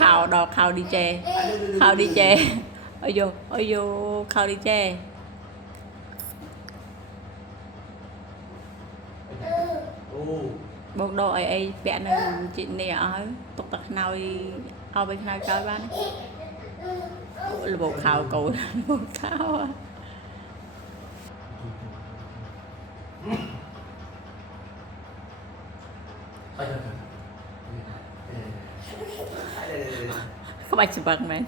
ข่าวดอกข่าวดีเจข่าวดีเจโอ้ยโอ้ยข่าวดีเจบอกโดไอ้แปะนึงchị nè ở tục tật nàoเอาไปnào chơiบ้านlà bộ khảo cụ bộ khảo à không phải chụp bằng mẹ